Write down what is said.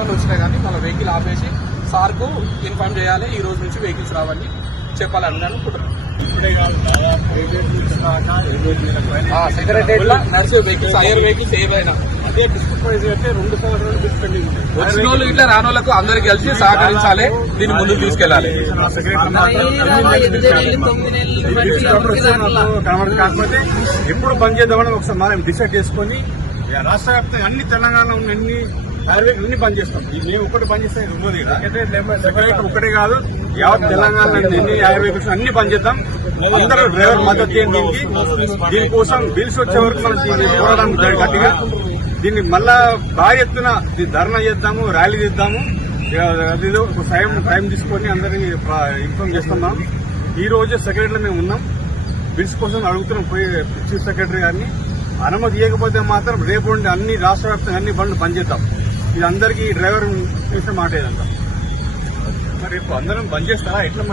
Signal వచ్చినాయి కానీ మళ్ళీ వెహికల్ ఆపేసి సార్కు ఇన్ఫార్మ్ చేయాలి, ఈ రోజు నుంచి వెహికల్స్ రావని చెప్పాలని అనుకుంటున్నాను. సెక్రటరీ నర్సీ వెహికల్స్ హైయర్ వెహికల్స్ ఏవైనా అదే డిస్ట్రిక్ట్ ప్రైజ్ అయితే 2 సంవత్సరాలు డిస్పెండింగ్ ఉంది. వచ్చిన వాళ్ళు ఇట్లా రానోళ్ళకు అందరికి కలిసి సహకరించాలి, దీన్ని ముందుకు తీసుకెళ్లాలి. కాకపోతే ఎప్పుడు బంద్ చేద్దామని ఒకసారి మనం డిసైడ్ చేసుకుని రాష్ట్ర వ్యాప్తంగా అన్ని తెలంగాణలో ఉన్న అన్ని హైవేలు అన్ని బంద్ చేస్తాం. మేము ఒకటి బంద్ చేస్తే సెక్రటరీ ఒకటే కాదు, యావత్ తెలంగాణ ఎన్ని హైవేస్ అన్ని బంద్ చేద్దాం. అందరూ డ్రైవర్ మద్దతు చేయండి. దీనికోసం బిల్స్ వచ్చే వరకు మనం దీన్ని పోరాటం గట్టిగా దీన్ని మళ్ళా భారీ ఎత్తున ధర్నా చేద్దాము, ర్యాలీ చేద్దాము. అదేదో ఒక టైం తీసుకొని అందరినీ ఇన్ఫార్మ్ చేస్తున్నాం. ఈ రోజు సెక్రటరీలో మేము ఉన్నాం, బిల్స్ కోసం అడుగుతున్నాం పోయి చీఫ్ సెక్రటరీ గారిని. అనుమతి ఇవ్వకపోతే మాత్రం రేపు నుండి అన్ని రాష్ట్ర వ్యాప్తంగా అన్ని బండ్లు బంద్ చేద్దాం. ఇది అందరికీ డ్రైవర్ చేసే మాట ఏదంతా. మరి రేపు అందరం బంద్ చేస్తారా ఎట్లా మరి?